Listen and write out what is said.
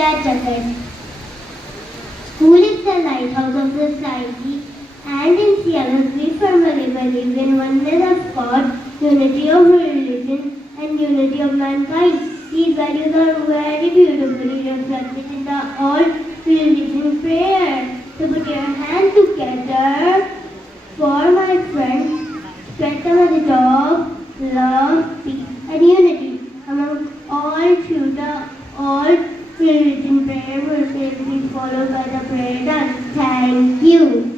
Chacha said. School is the lighthouse of society, and in CLS we firmly believe in oneness of God, unity of religion, and unity of mankind. These values are very beautifully reflected in the all religion prayer. So put your hands together for my friends, spread them at the top, love, peace, and unity among all future, all religion prayer will be followed by the prayer done. Thank you.